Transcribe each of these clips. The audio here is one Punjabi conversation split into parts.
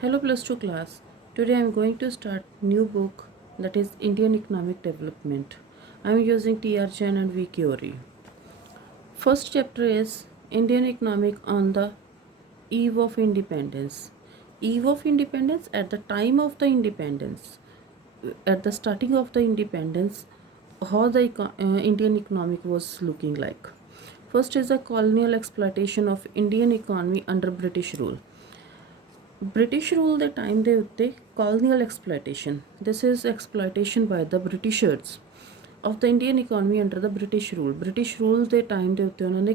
Hello plus 2 class. Today I am going to start new book that is Indian Economic Development. I am using TR Jain and V. Curie. First chapter is Indian Economic on the Eve of Independence. Eve of Independence, at the time of the independence, at the starting of the independence, how the Indian economic was looking like. First is the colonial exploitation of Indian economy under British rule. British rule ਦੇ ਟਾਈਮ ਦੇ ਉੱਤੇ colonial exploitation, this is exploitation by the Britishers of the Indian economy under the British rule. British rule ਦੇ ਟਾਈਮ ਦੇ ਉੱਤੇ ਉਹਨਾਂ ਨੇ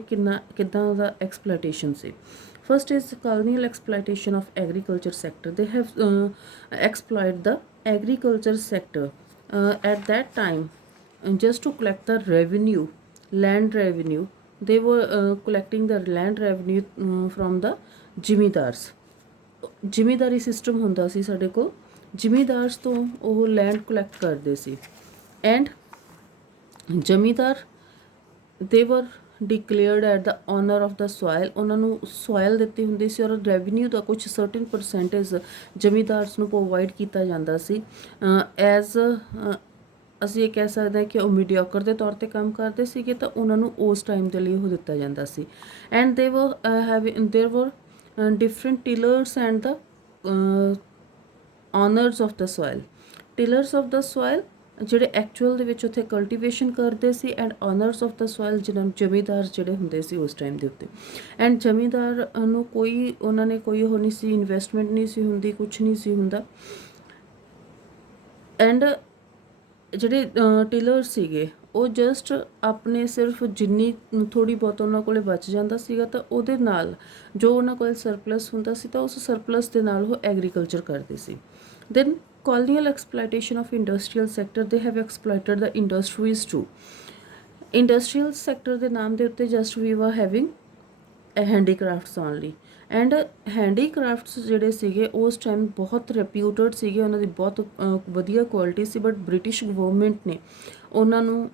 ਕਿੱਦਾਂ ਦਾ exploitation C. First is colonial exploitation of agriculture sector. They have exploited the agriculture sector at that time, just to collect the revenue, land revenue. They were collecting the land revenue from the zamindars. Zamindari system ਹੁੰਦਾ ਸੀ ਸਾਡੇ ਕੋਲ, ਜ਼ਿਮੀਦਾਰਸ ਤੋਂ ਉਹ ਲੈਂਡ ਕਲੈਕਟ ਕਰਦੇ ਸੀ ਐਂਡ ਜ਼ਮੀਂਦਾਰ ਦੇ ਵਰ declared at the owner of the soil. ਉਹਨਾਂ ਨੂੰ ਸੋਇਲ ਦਿੱਤੀ ਹੁੰਦੀ ਸੀ ਔਰ ਰੈਵਨਿਊ ਦਾ ਕੁਝ ਸਰਟਨ ਪਰਸੈਂਟੇਜ ਜ਼ਮੀਂਦਾਰਸ ਨੂੰ ਪ੍ਰੋਵਾਈਡ ਕੀਤਾ ਜਾਂਦਾ ਸੀ ਐਜ਼ ਅਸੀਂ ਇਹ ਕਹਿ ਸਕਦੇ ਹਾਂ ਕਿ ਉਹ ਮੀਡੀਓਕਰ ਦੇ ਤੌਰ 'ਤੇ ਕੰਮ ਕਰਦੇ ਸੀਗੇ ਤਾਂ ਉਹਨਾਂ ਨੂੰ ਉਸ ਟਾਈਮ ਦੇ ਲਈ ਉਹ ਦਿੱਤਾ ਜਾਂਦਾ ਸੀ. ਐਂਡ ਦੇ ਵਰ ਦੇਰ ਵਰ different tillers and the owners of the soil. Tillers of the soil ਜਿਹੜੇ ਐਕਚੁਅਲ ਦੇ ਵਿੱਚ ਉੱਥੇ ਕਲਟੀਵੇਸ਼ਨ ਕਰਦੇ ਸੀ and owners of the soil ਜਿਹਨਾਂ ਨੂੰ ਜ਼ਮੀਂਦਾਰ ਜਿਹੜੇ ਹੁੰਦੇ ਸੀ ਉਸ ਟਾਈਮ ਦੇ ਉੱਤੇ. ਐਂਡ ਜ਼ਮੀਂਦਾਰ ਨੂੰ ਕੋਈ ਉਹਨਾਂ ਨੇ ਕੋਈ ਉਹ ਨਹੀਂ ਸੀ, ਇਨਵੈਸਟਮੈਂਟ ਨਹੀਂ ਸੀ ਹੁੰਦੀ, ਕੁਛ ਨਹੀਂ ਸੀ ਹੁੰਦਾ. ਐਂਡ ਜਿਹੜੇ ਟਿਲਰ ਸੀਗੇ ਉਹ ਜਸਟ ਆਪਣੇ ਸਿਰਫ ਜਿੰਨੀ ਥੋੜ੍ਹੀ ਬਹੁਤ ਉਹਨਾਂ ਕੋਲ ਬਚ ਜਾਂਦਾ ਸੀਗਾ ਤਾਂ ਉਹਦੇ ਨਾਲ ਜੋ ਉਹਨਾਂ ਕੋਲ ਸਰਪਲਸ ਹੁੰਦਾ ਸੀ ਤਾਂ ਉਸ ਸਰਪਲਸ ਦੇ ਨਾਲ ਉਹ ਐਗਰੀਕਲਚਰ ਕਰਦੇ ਸੀ. Then colonial exploitation of industrial sector. They have exploited the industries too. Industrial sector ਦੇ ਨਾਮ ਦੇ ਉੱਤੇ just we were having handicrafts only. And handicrafts ਜਿਹੜੇ ਸੀਗੇ ਉਸ ਟਾਈਮ ਬਹੁਤ ਰੈਪਿਊਟਡ ਸੀਗੇ, ਉਹਨਾਂ ਦੀ ਬਹੁਤ ਵਧੀਆ ਕੁਆਲਿਟੀ ਸੀ, ਬਟ ਬ੍ਰਿਟਿਸ਼ ਗਵਰਨਮੈਂਟ ਨੇ ਉਹਨਾਂ ਨੂੰ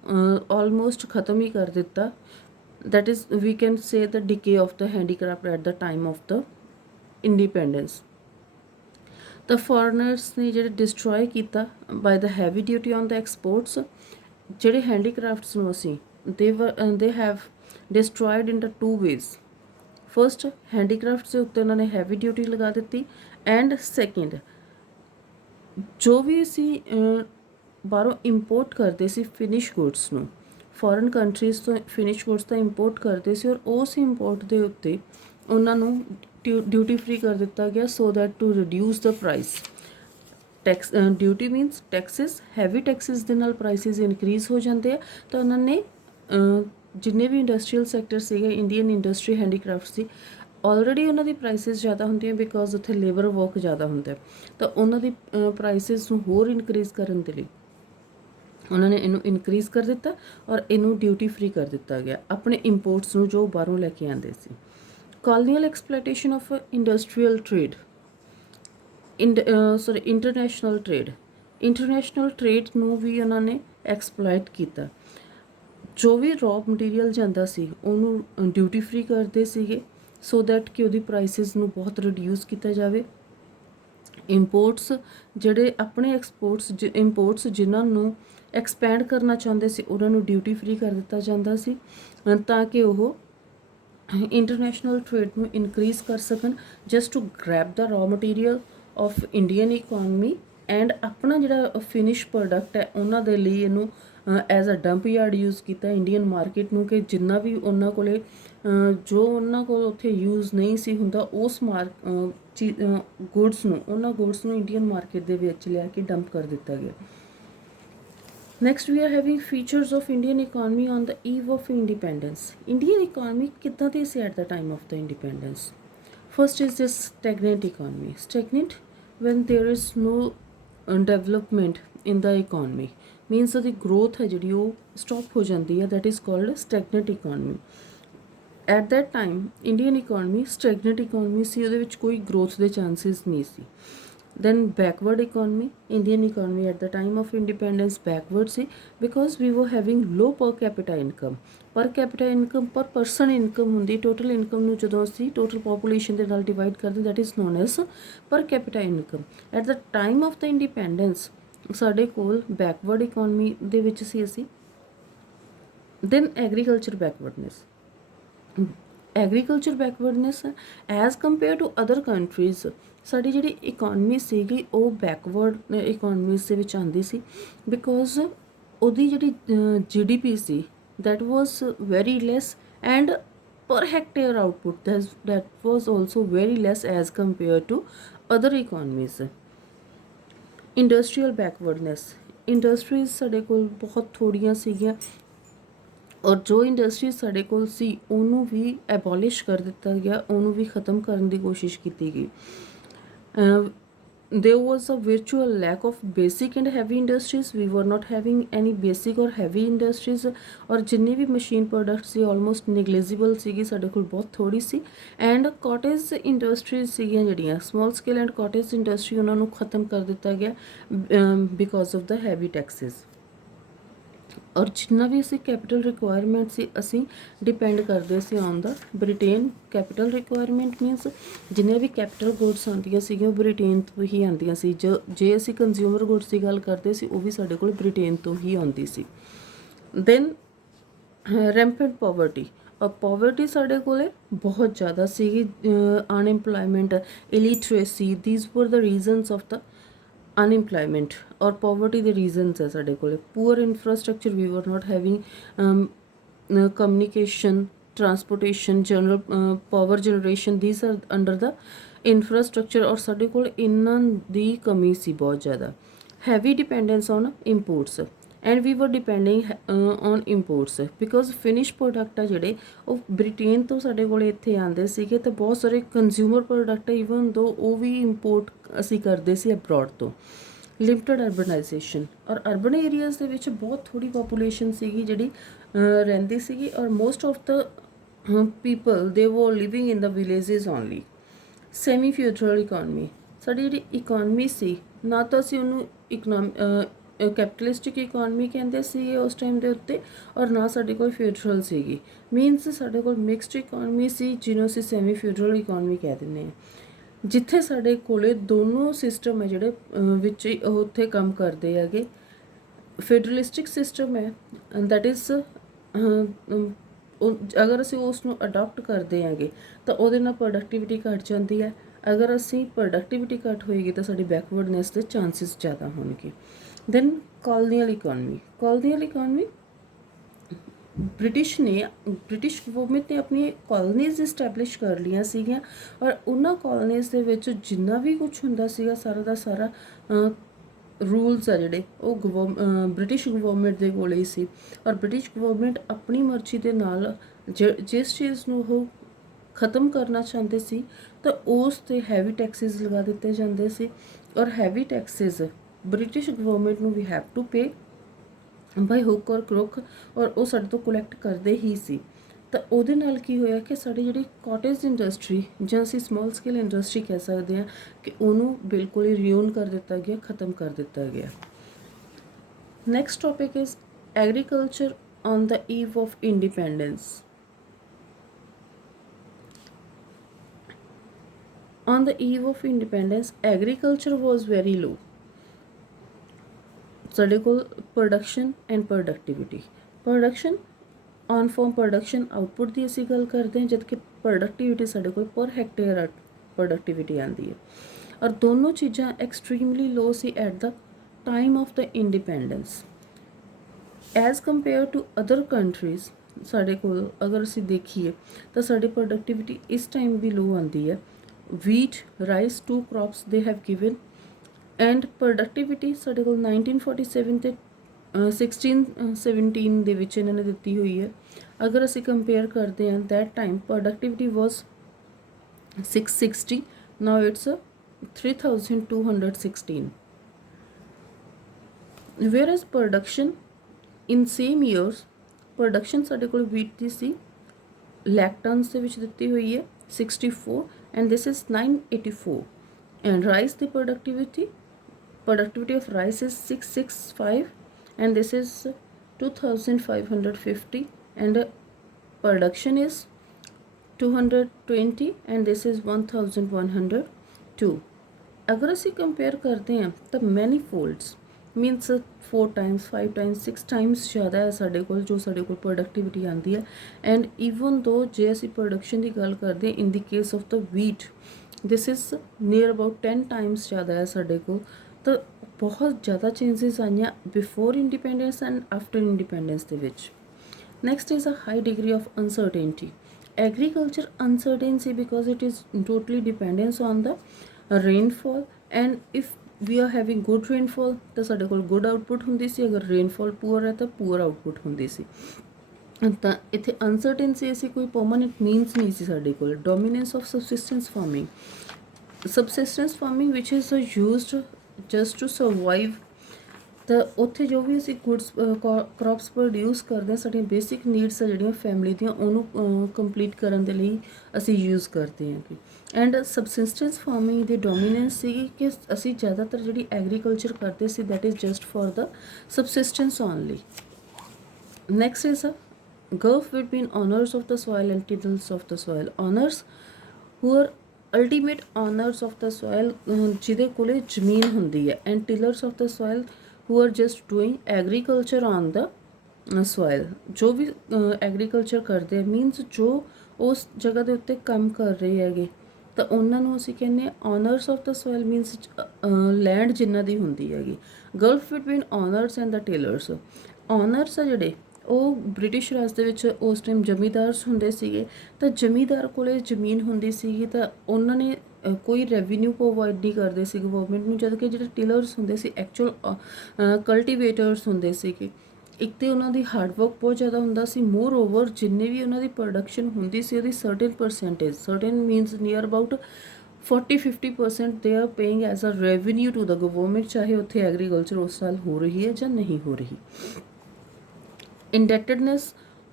ਆਲਮੋਸਟ ਖਤਮ ਹੀ ਕਰ ਦਿੱਤਾ. That is we can say the decay of the handicraft at the time of the independence. ਤਾਂ ਫੋਰਨਰਸ ਨੇ ਜਿਹੜੇ ਡਿਸਟਰੋਏ ਕੀਤਾ by the heavy duty on the exports. ਜਿਹੜੇ ਹੈਂਡੀਕ੍ਰਾਫਟਸ ਨੂੰ ਅਸੀਂ they have destroyed in the two ways. First handicrafts ਦੇ ਉੱਤੇ ਉਹਨਾਂ ਨੇ ਹੈਵੀ ਡਿਊਟੀ ਲਗਾ ਦਿੱਤੀ ਐਂਡ ਸੈਕਿੰਡ ਜੋ ਵੀ ਅਸੀਂ ਬਾਹਰੋਂ ਇੰਪੋਰਟ ਕਰਦੇ ਸੀ ਫਿਨਿਸ਼ ਗੁੱਡਸ ਨੂੰ, ਫੋਰਨ ਕੰਟਰੀਜ਼ ਤੋਂ ਫਿਨਿਸ਼ ਗੁੱਡਸ ਤਾਂ ਇੰਪੋਰਟ ਕਰਦੇ ਸੀ ਔਰ ਉਸ ਇੰਪੋਰਟ ਦੇ ਉੱਤੇ ਉਹਨਾਂ ਨੂੰ ਡਿਊਟੀ ਫ੍ਰੀ ਕਰ ਦਿੱਤਾ ਗਿਆ so that to reduce the price. Tax duty means taxes, heavy taxes ਦੇ ਨਾਲ ਪ੍ਰਾਈਸਿਸ ਇਨਕਰੀਜ਼ ਹੋ ਜਾਂਦੇ ਆ. ਤਾਂ ਉਹਨਾਂ ਨੇ ਜਿੰਨੇ ਵੀ ਇੰਡਸਟਰੀਅਲ ਸੈਕਟਰ ਸੀਗੇ ਇੰਡੀਅਨ ਇੰਡਸਟਰੀ ਹੈਂਡੀਕ੍ਰਾਫਟਸ ਦੀ, ਆਲਰੇਡੀ ਉਹਨਾਂ ਦੀ ਪ੍ਰਾਈਸਿਸ ਜ਼ਿਆਦਾ ਹੁੰਦੀਆਂ ਬਿਕੋਜ਼ ਉੱਥੇ ਲੇਬਰ ਵਰਕ ਜ਼ਿਆਦਾ ਹੁੰਦਾ, ਤਾਂ ਉਹਨਾਂ ਦੀ ਪ੍ਰਾਈਸਿਸ ਨੂੰ ਹੋਰ ਇਨਕਰੀਜ਼ ਕਰਨ ਦੇ ਲਈ ਉਹਨਾਂ ਨੇ ਇਹਨੂੰ ਇਨਕਰੀਜ਼ ਕਰ ਦਿੱਤਾ ਔਰ ਇਹਨੂੰ ਡਿਊਟੀ ਫ੍ਰੀ ਕਰ ਦਿੱਤਾ ਗਿਆ ਆਪਣੇ ਇੰਪੋਰਟਸ ਨੂੰ ਜੋ ਬਾਹਰੋਂ ਲੈ ਕੇ ਆਉਂਦੇ ਸੀ. colonial exploitation of industrial trade. International trade. International trade ਨੂੰ ਵੀ ਉਹਨਾਂ ਨੇ ਐਕਸਪਲੋਇਟ ਕੀਤਾ. ਜੋ ਵੀ ਰॉ ਮਟੀਰੀਅਲ ਜਾਂਦਾ ਸੀ ਉਹਨੂੰ ਡਿਊਟੀ ਫ੍ਰੀ ਕਰਦੇ ਸੀਗੇ ਸੋ ਦੈਟ ਕਿ ਉਹਦੀ ਪ੍ਰਾਈਸਿਸ ਨੂੰ ਬਹੁਤ ਰਿਡਿਊਸ ਕੀਤਾ ਜਾਵੇ. ਇੰਪੋਰਟਸ ਜਿਹੜੇ ਆਪਣੇ ਇੰਪੋਰਟਸ ਜਿਨ੍ਹਾਂ ਨੂੰ ਐਕਸਪੈਂਡ ਕਰਨਾ ਚਾਹੁੰਦੇ ਸੀ ਉਹਨਾਂ ਨੂੰ ਡਿਊਟੀ ਫ੍ਰੀ ਕਰ ਦਿੱਤਾ ਜਾਂਦਾ ਸੀ ਤਾਂ ਕਿ ਉਹ ਇੰਟਰਨੈਸ਼ਨਲ ਟ੍ਰੇਡ ਨੂੰ ਇਨਕਰੀਜ਼ ਕਰ ਸਕਣ just to grab the raw material of Indian economy and ਆਪਣਾ ਜਿਹੜਾ ਫਿਨਿਸ਼ ਪ੍ਰੋਡਕਟ ਹੈ ਉਹਨਾਂ ਦੇ ਲਈ ਇਹਨੂੰ as a dump yard use ਕੀਤਾ ਇੰਡੀਅਨ ਮਾਰਕੀਟ ਨੂੰ ਕਿ ਜਿੰਨਾ ਵੀ ਉਹਨਾਂ ਕੋਲੇ ਜੋ ਉਹਨਾਂ ਕੋਲ ਉੱਥੇ ਯੂਜ਼ ਨਹੀਂ ਸੀ ਹੁੰਦਾ ਉਸ ਗੁੱਡਸ ਨੂੰ ਉਹਨਾਂ ਗੁੱਡਸ ਨੂੰ ਇੰਡੀਅਨ ਮਾਰਕੀਟ ਦੇ ਵਿੱਚ ਲਿਆ ਕੇ ਡੰਪ ਕਰ ਦਿੱਤਾ ਗਿਆ. Next we are having features of Indian economy on the eve of independence. Indian economy ਕਿੱਦਾਂ ਦੀ ਸੀ at the time of the independence? First is this stagnant economy. Stagnant when there is no development in the economy means that the growth ਹੈ ਜਿਹੜੀ ਉਹ stop ਹੋ ਜਾਂਦੀ ਹੈ, that is called stagnant economy. At that time Indian economy stagnant economy ਸੀ, ਉਹਦੇ ਵਿੱਚ ਕੋਈ growth ਦੇ chances ਨਹੀਂ ਸੀ. then backward economy. Indian economy at the time of independence backward C because we were having low per capita income. per capita income per person income ਹੁੰਦੀ, total income ਨੂੰ ਜਦੋਂ ਅਸੀਂ total population ਦੇ ਨਾਲ divide ਕਰਦੇ, that is known as per capita income. at the time of the independence ਸਾਡੇ ਕੋਲ backward economy ਦੇ ਵਿੱਚ ਸੀ ਅਸੀਂ. then agriculture backwardness. Agriculture backwardness as compare to other countries, ਸਾਡੀ ਜਿਹੜੀ ਇਕੋਨਮੀ ਸੀਗੀ ਉਹ ਬੈਕਵਰਡ ਇਕੋਨਮੀਜ਼ ਦੇ ਵਿੱਚ ਆਉਂਦੀ ਸੀ ਬਿਕੋਜ਼ ਉਹਦੀ ਜਿਹੜੀ GDP C that was very lace and per hectare output that was also very less as compared to other economies. Industrial backwardness, industries ਸਾਡੇ ਕੋਲ ਬਹੁਤ ਥੋੜ੍ਹੀਆਂ ਸੀਗੀਆਂ ਔਰ ਜੋ ਇੰਡਸਟਰੀ ਸਾਡੇ ਕੋਲ ਸੀ ਉਹਨੂੰ ਵੀ ਐਬੋਲਿਸ਼ ਕਰ ਦਿੱਤਾ ਗਿਆ, ਉਹਨੂੰ ਵੀ ਖ਼ਤਮ ਕਰਨ ਦੀ ਕੋਸ਼ਿਸ਼ ਕੀਤੀ ਗਈ. there was a virtual lack of basic and heavy industries. We were not having any basic or heavy industries. ਔਰ ਜਿੰਨੇ ਵੀ ਮਸ਼ੀਨ ਪ੍ਰੋਡਕਟ ਸੀ ਆਲਮੋਸਟ ਨੈਗਲੀਜੀਬਲ ਸੀਗੀ, ਸਾਡੇ ਕੋਲ ਬਹੁਤ ਥੋੜੀ ਸੀ. ਐਂਡ ਕਾਟੇਜ ਇੰਡਸਟਰੀਜ਼ ਸੀਗੀਆਂ ਜਿਹੜੀਆਂ small scale and cottage industry, ਉਹਨਾਂ ਨੂੰ ਖ਼ਤਮ ਕਰ ਦਿੱਤਾ ਗਿਆ because of the heavy Texas. ਔਰ ਜਿੰਨਾ ਵੀ ਅਸੀਂ ਕੈਪੀਟਲ ਰਿਕੁਆਇਰਮੈਂਟ ਸੀ ਅਸੀਂ ਡਿਪੈਂਡ ਕਰਦੇ ਸੀ on the Britain. Capital requirement means ਜਿੰਨੇ ਵੀ ਕੈਪੀਟਲ ਗੁੱਡਸ ਆਉਂਦੀਆਂ ਸੀਗੀਆਂ ਉਹ ਬ੍ਰਿਟੇਨ ਤੋਂ ਹੀ ਆਉਂਦੀਆਂ ਸੀ. ਜੇ ਅਸੀਂ ਕੰਜ਼ਿਊਮਰ ਗੁੱਡਸ ਦੀ ਗੱਲ ਕਰਦੇ ਸੀ ਉਹ ਵੀ ਸਾਡੇ ਕੋਲ ਬ੍ਰਿਟੇਨ ਤੋਂ ਹੀ ਆਉਂਦੀ ਸੀ. ਦੈਨ ਰੈਂਪੈਂਟ ਪਾਵਰਟੀ, ਪਾਵਰਟੀ ਸਾਡੇ ਕੋਲ ਬਹੁਤ ਜ਼ਿਆਦਾ ਸੀਗੀ. Unemployment, illiteracy, these were the reasons of the unemployment or poverty ਦੇ ਰੀਜ਼ਨਸ ਹੈ ਸਾਡੇ ਕੋਲ. Poor infrastructure, we were not having communication, transportation, general power generation, these are under the infrastructure ਔਰ ਸਾਡੇ ਕੋਲ ਇਹਨਾਂ ਦੀ ਕਮੀ ਸੀ ਬਹੁਤ ਜ਼ਿਆਦਾ. Heavy dependence on imports and we were depending on imports because finish product ਆ ਜਿਹੜੇ ਉਹ ਬ੍ਰਿਟੇਨ ਤੋਂ ਸਾਡੇ ਕੋਲ ਇੱਥੇ ਆਉਂਦੇ ਸੀਗੇ ਅਤੇ ਬਹੁਤ ਸਾਰੇ ਕੰਜ਼ਿਊਮਰ ਪ੍ਰੋਡਕਟ ਈਵਨ ਦੋ ਉਹ ਵੀ ਇੰਪੋਰਟ ਅਸੀਂ ਕਰਦੇ ਸੀ ਅਬਰੋਡ ਤੋਂ. ਲਿਮਟਡ ਅਰਬਨਾਈਜੇਸ਼ਨ, ਔਰ ਅਰਬਨ ਏਰੀਆਜ਼ ਦੇ ਵਿੱਚ ਬਹੁਤ ਥੋੜ੍ਹੀ ਪਾਪੂਲੇਸ਼ਨ ਸੀਗੀ ਜਿਹੜੀ ਰਹਿੰਦੀ ਸੀਗੀ ਔਰ most of the people they were living in the villages only. Semi feudal economy, ਸਾਡੀ ਜਿਹੜੀ ਇਕੋਨਮੀ ਸੀ ਨਾ ਤਾਂ ਅਸੀਂ ਉਹਨੂੰ ਕੈਪੀਟਲਿਸਟਿਕ ਇਕੋਨਮੀ ਕਹਿੰਦੇ ਸੀ ਉਸ ਟਾਈਮ ਦੇ ਉੱਤੇ ਔਰ ਨਾ ਸਾਡੇ ਕੋਲ ਫਿਊਡਰਲ ਸੀਗੀ. ਮੀਨਸ ਸਾਡੇ ਕੋਲ ਮਿਕਸਡ ਇਕੋਨਮੀ ਸੀ ਜਿਹਨੂੰ ਅਸੀਂ ਸੈਮੀ ਫਿਊਡਰਲ ਇਕੋਨਮੀ ਕਹਿ ਦਿੰਦੇ ਹਾਂ, ਜਿੱਥੇ ਸਾਡੇ ਕੋਲੇ ਦੋਨੋਂ ਸਿਸਟਮ ਹੈ ਜਿਹੜੇ ਵਿੱਚ ਉਹ ਉੱਥੇ ਕੰਮ ਕਰਦੇ ਹੈਗੇ. ਫੈਡਰਲਿਸਟਿਕ ਸਿਸਟਮ ਹੈ ਦੈਟ ਇਜ਼ ਅਗਰ ਅਸੀਂ ਉਸ ਨੂੰ ਅਡਾਪਟ ਕਰਦੇ ਹੈਗੇ ਤਾਂ ਉਹਦੇ ਨਾਲ ਪ੍ਰੋਡਕਟਿਵਿਟੀ ਘੱਟ ਜਾਂਦੀ ਹੈ. ਅਗਰ ਅਸੀਂ ਪ੍ਰੋਡਕਟਿਵਿਟੀ ਘੱਟ ਹੋਏਗੀ ਤਾਂ ਸਾਡੀ ਬੈਕਵਰਡਨੈਸ ਦੇ ਚਾਂਸਿਸ ਜ਼ਿਆਦਾ ਹੋਣਗੇ. Then colonial economy, colonial economy British government ਨੇ ਆਪਣੀਆਂ ਕਲੋਨੀਜ਼ ਇਸਟੈਬਲਿਸ਼ ਕਰ ਲਈਆਂ ਸੀਗੀਆਂ ਔਰ ਉਹਨਾਂ ਕਲੋਨੀਜ਼ ਦੇ ਵਿੱਚ ਜਿੰਨਾ ਵੀ ਕੁਛ ਹੁੰਦਾ ਸੀਗਾ ਸਾਰਾ ਦਾ ਸਾਰਾ ਰੂਲਸ ਆ ਜਿਹੜੇ ਉਹ ਬ੍ਰਿਟਿਸ਼ ਗਵਰਨਮੈਂਟ ਦੇ ਕੋਲ ਹੀ ਸੀ. ਔਰ ਬ੍ਰਿਟਿਸ਼ ਗਵਰਨਮੈਂਟ ਆਪਣੀ ਮਰਜ਼ੀ ਦੇ ਨਾਲ ਜਿਸ ਚੀਜ਼ ਨੂੰ ਉਹ ਖ਼ਤਮ ਕਰਨਾ ਚਾਹੁੰਦੇ ਸੀ ਤਾਂ ਉਸ 'ਤੇ ਹੈਵੀ ਟੈਕਸਿਸ ਲਗਾ ਦਿੱਤੇ ਜਾਂਦੇ ਸੀ ਔਰ ਹੈਵੀ ਟੈਕਸਿਸ ਬ੍ਰਿਟਿਸ਼ ਗਵਰਨਮੈਂਟ ਨੂੰ we have to pay by hook or crook ਔਰ ਉਹ ਸਾਡੇ ਤੋਂ ਕਲੈਕਟ ਕਰਦੇ ਹੀ ਸੀ. ਤਾਂ ਉਹਦੇ ਨਾਲ ਕੀ ਹੋਇਆ ਕਿ ਸਾਡੀ ਜਿਹੜੀ ਕਾਟੇਜ ਇੰਡਸਟਰੀ ਜਾਂ ਅਸੀਂ ਸਮਾਲ ਸਕੇਲ ਇੰਡਸਟਰੀ ਕਹਿ ਸਕਦੇ ਹਾਂ ਕਿ ਉਹਨੂੰ ਬਿਲਕੁਲ ਹੀ ਰਿਊਨ ਕਰ ਦਿੱਤਾ ਗਿਆ, ਖ਼ਤਮ ਕਰ ਦਿੱਤਾ ਗਿਆ. Next topic is agriculture on the eve of independence. On the eve of independence, agriculture was very low. ਸਾਡੇ ਕੋਲ production and production on farm production output ਦੀ ਅਸੀਂ ਗੱਲ ਕਰਦੇ ਹਾਂ, ਜਦ ਕਿ ਪ੍ਰੋਡਕਟਿਵਿਟੀ ਸਾਡੇ ਕੋਲ ਪਰ ਹੈਕਟੇਅਰ ਪ੍ਰੋਡਕਟਿਵਿਟੀ ਆਉਂਦੀ ਹੈ ਔਰ ਦੋਨੋਂ ਚੀਜ਼ਾਂ ਐਕਸਟ੍ਰੀਮਲੀ ਲੋ ਸੀ at the time of the independence as compare to other countries. ਸਾਡੇ ਕੋਲ ਅਗਰ ਅਸੀਂ ਦੇਖੀਏ ਤਾਂ ਸਾਡੀ ਪ੍ਰੋਡਕਟਿਵਿਟੀ ਇਸ ਟਾਈਮ ਵੀ ਲੋ ਆਉਂਦੀ ਹੈ. wheat, rice, 2 crops they have given and productivity ਸਾਡੇ ਕੋਲ 1947 ਤੇ 1617 ਦੇ ਵਿੱਚ ਇਹਨਾਂ ਨੇ ਦਿੱਤੀ ਹੋਈ ਹੈ. ਅਗਰ ਅਸੀਂ ਕੰਪੇਅਰ ਕਰਦੇ ਹਾਂ that time productivity was 660, now it's 3216. whereas production in same years production ਸਾਡੇ ਕੋਲ wheat ਦੀ ਸੀ lakh tons ਦੇ ਵਿੱਚ ਦਿੱਤੀ ਹੋਈ ਹੈ 64 and this is 984 And rice, the productivity of rice is 665, and this is 2550, and production is 220, and this is 1102. अगर ਅਸੀਂ ਕੰਪੇਅਰ ਕਰਦੇ ਹਾਂ ਤਾਂ ਮੈਨੀ ਫੋਲਡਸ ਮੀਨਸ 4 ਟਾਈਮਸ 5 ਟਾਈਮਸ 6 ਟਾਈਮਸ ਜ਼ਿਆਦਾ ਹੈ ਸਾਡੇ ਕੋਲ ਜੋ ਸਾਡੇ ਕੋਲ ਪ੍ਰੋਡਕਟਿਵਿਟੀ ਆਉਂਦੀ ਹੈ। ਐਂਡ ਈਵਨ ਦੋ ਜੇ ਅਸੀਂ ਪ੍ਰੋਡਕਸ਼ਨ ਦੀ ਗੱਲ ਕਰਦੇ ਇਨ ਦੀ case of the wheat this is near about 10 Times ਜ਼ਿਆਦਾ ਹੈ ਸਾਡੇ ਕੋਲ। ਤਾਂ ਬਹੁਤ ਜ਼ਿਆਦਾ ਚੇਂਜਸ ਆਈਆਂ before independence and after independence ਦੇ ਵਿੱਚ। Next is a high degree of uncertainty. Agriculture uncertainty because it is totally dependence on the rainfall, and if we are having good rainfall ਤਾਂ ਸਾਡੇ ਕੋਲ good output ਹੁੰਦੀ ਸੀ, ਅਗਰ rainfall poor ਹੈ ਤਾਂ poor output ਹੁੰਦੀ ਸੀ। ਤਾਂ ਇੱਥੇ uncertainty ਸੀ, ਕੋਈ permanent means ਨਹੀਂ ਸੀ ਸਾਡੇ ਕੋਲ। Dominance of subsistence farming which is used just to survive। ਤਾਂ ਉੱਥੇ ਜੋ ਵੀ ਅਸੀਂ ਗੁੱਡਸ ਕ੍ਰੌਪਸ ਪ੍ਰੋਡਿਊਸ ਕਰਦੇ ਹਾਂ ਸਾਡੀਆਂ ਬੇਸਿਕ ਨੀਡਸ ਆ ਜਿਹੜੀਆਂ ਫੈਮਿਲੀ ਦੀਆਂ ਉਹਨੂੰ ਕੰਪਲੀਟ ਕਰਨ ਦੇ ਲਈ ਅਸੀਂ ਯੂਜ਼ ਕਰਦੇ ਹਾਂ। ਐਂਡ ਸਬਸਿਸਟੈਂਸ ਫਾਰਮਿੰਗ ਦੀ ਡੋਮੀਨੈਂਸ ਸੀਗੀ ਕਿ ਅਸੀਂ ਜ਼ਿਆਦਾਤਰ ਜਿਹੜੀ ਐਗਰੀਕਲਚਰ ਕਰਦੇ ਸੀ that is just for the subsistence only. Next is a gulf between owners of the soil and tillers of the soil. Owners who are ultimate owners of the soil ਜਿਹਦੇ ਕੋਲੇ ਜ਼ਮੀਨ ਹੁੰਦੀ ਹੈ, and tillers of the soil who are just doing agriculture on the soil। ਜੋ ਵੀ ਐਗਰੀਕਲਚਰ ਕਰਦੇ ਮੀਨਸ ਜੋ ਉਸ ਜਗ੍ਹਾ ਦੇ ਉੱਤੇ ਕੰਮ ਕਰ ਰਹੇ ਹੈਗੇ ਤਾਂ ਉਹਨਾਂ ਨੂੰ ਅਸੀਂ ਕਹਿੰਦੇ ਹਾਂ honours of the soil means land ਜਿਨ੍ਹਾਂ ਦੀ ਹੁੰਦੀ ਹੈਗੀ। Gulf between honours and the tailors. Honours ਆ ਜਿਹੜੇ ਉਹ ਬ੍ਰਿਟਿਸ਼ ਰਾਜ ਦੇ ਵਿੱਚ ਉਸ ਟਾਈਮ ਜ਼ਮੀਂਦਾਰਸ ਹੁੰਦੇ ਸੀਗੇ, ਤਾਂ ਜ਼ਮੀਂਦਾਰ ਕੋਲੇ ਜ਼ਮੀਨ ਹੁੰਦੀ ਸੀਗੀ ਤਾਂ ਉਹਨਾਂ ਨੇ ਕੋਈ ਰੈਵਨਿਊ ਪ੍ਰੋਵਾਈਡ ਨਹੀਂ ਕਰਦੇ ਸੀ ਗਵਰਨਮੈਂਟ ਨੂੰ, ਜਦ ਕਿ ਜਿਹੜੇ ਟਿਲਰਸ ਹੁੰਦੇ ਸੀ ਐਕਚੁਅਲ ਕਲਟੀਵੇਟਰਸ ਹੁੰਦੇ ਸੀਗੇ। ਇੱਕ ਤਾਂ ਉਹਨਾਂ ਦੀ ਹਾਰਡ ਵਰਕ ਬਹੁਤ ਜ਼ਿਆਦਾ ਹੁੰਦਾ ਸੀ, ਮੋਰ ਓਵਰ ਜਿੰਨੇ ਵੀ ਉਹਨਾਂ ਦੀ ਪ੍ਰੋਡਕਸ਼ਨ ਹੁੰਦੀ ਸੀ ਉਹਦੀ certain percentage, certain means near about 40-50% they are paying as a revenue to the government, ਚਾਹੇ ਉੱਥੇ ਐਗਰੀਕਲਚਰ ਉਸ ਸਾਲ ਹੋ ਰਹੀ ਹੈ ਜਾਂ ਨਹੀਂ ਹੋ ਰਹੀ। indebtedness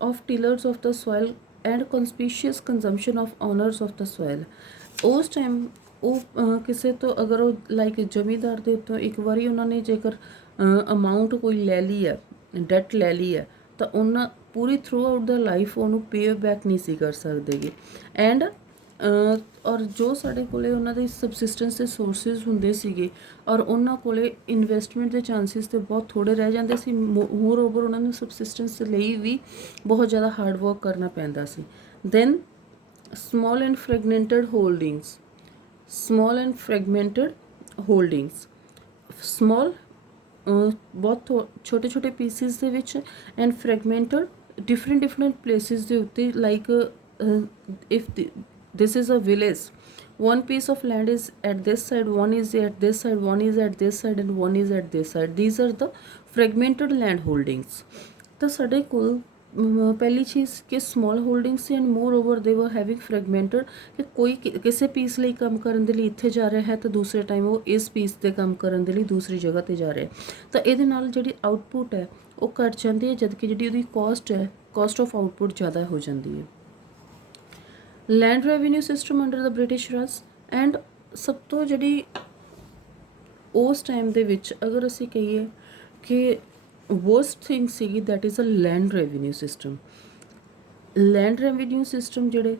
of tillers of the soil and conspicuous consumption of owners of the soil। ਉਸ ਟਾਈਮ ਉਹ ਕਿਸੇ ਤੋਂ ਅਗਰ ਉਹ ਲਾਈਕ ਜ਼ਮੀਂਦਾਰ ਦੇ ਉੱਤੋਂ ਇੱਕ ਵਾਰੀ ਉਹਨਾਂ ਨੇ ਜੇਕਰ ਅਮਾਊਂਟ ਕੋਈ ਲੈ ਲਈ ਹੈ, ਡੈਟ ਲੈ ਲਈ ਹੈ, ਤਾਂ ਉਹਨਾਂ ਪੂਰੀ ਥਰੂ ਆਊਟ ਦਾ ਲਾਈਫ ਉਹਨੂੰ ਪੇ ਬੈਕ ਨਹੀਂ ਸੀ ਕਰ ਸਕਦੇਗੇ। ਐਂਡ ਔਰ ਜੋ ਸਾਡੇ ਕੋਲੇ ਉਹਨਾਂ ਦੇ ਸਬਸਿਸਟੈਂਸ ਦੇ ਸੋਰਸਿਸ ਹੁੰਦੇ ਸੀਗੇ ਔਰ ਉਹਨਾਂ ਕੋਲੇ ਇਨਵੈਸਟਮੈਂਟ ਦੇ ਚਾਂਸਿਸ ਤੇ ਬਹੁਤ ਥੋੜ੍ਹੇ ਰਹਿ ਜਾਂਦੇ ਸੀ। ਮੋਰ ਓਵਰ ਉਹਨਾਂ ਨੂੰ ਸਬਸਿਸਟੈਂਸ ਲਈ ਵੀ ਬਹੁਤ ਜ਼ਿਆਦਾ ਹਾਰਡ ਵਰਕ ਕਰਨਾ ਪੈਂਦਾ ਸੀ। Then small and fragmented holdings, small and fragmented holdings, small ਬਹੁਤ ਛੋਟੇ ਛੋਟੇ ਪੀਸਿਸ ਦੇ ਵਿੱਚ ਐਂਡ ਫਰੈਗਮੈਂਟਡ ਡਿਫਰੈਂਟ ਪਲੇਸਿਸ ਦੇ ਉੱਤੇ like if this is a village, one piece of land is at this side, one is at this side, one is at this side, and one is at this side, these are the fragmented land holdings। ਤਾਂ ਸਾਡੇ ਕੋਲ ਪਹਿਲੀ ਚੀਜ਼ ਕਿ small holding C and more over ਦੇ ਵਰ ਹੈਵਿੰਗ ਫਰੈਗਮੈਂਟਡ, ਕਿ ਕੋਈ ਕਿਸੇ ਪੀਸ ਲਈ ਕੰਮ ਕਰਨ ਦੇ ਲਈ ਇੱਥੇ ਜਾ ਰਿਹਾ ਹੈ ਤਾਂ ਦੂਸਰੇ ਟਾਈਮ ਉਹ ਇਸ ਪੀਸ 'ਤੇ ਕੰਮ ਕਰਨ ਦੇ ਲਈ ਦੂਸਰੀ ਜਗ੍ਹਾ 'ਤੇ ਜਾ ਰਿਹਾ, ਤਾਂ ਇਹਦੇ ਨਾਲ ਜਿਹੜੀ ਆਊਟਪੁੱਟ ਹੈ ਉਹ ਘੱਟ ਜਾਂਦੀ ਹੈ, ਜਦਕਿ ਜਿਹੜੀ ਉਹਦੀ ਕਾਸਟ ਹੈ, ਕਾਸਟ ਆਫ ਆਊਟਪੁੱਟ ਜ਼ਿਆਦਾ ਹੋ ਜਾਂਦੀ ਹੈ। Land revenue system under the British Raj, and ਸਭ ਤੋਂ ਜਿਹੜੀ ਉਸ ਟਾਈਮ ਦੇ ਵਿੱਚ ਅਗਰ ਅਸੀਂ ਕਹੀਏ ਕਿ worst thing ਸੀਗੀ that is a land revenue system. Land revenue system ਜਿਹੜੇ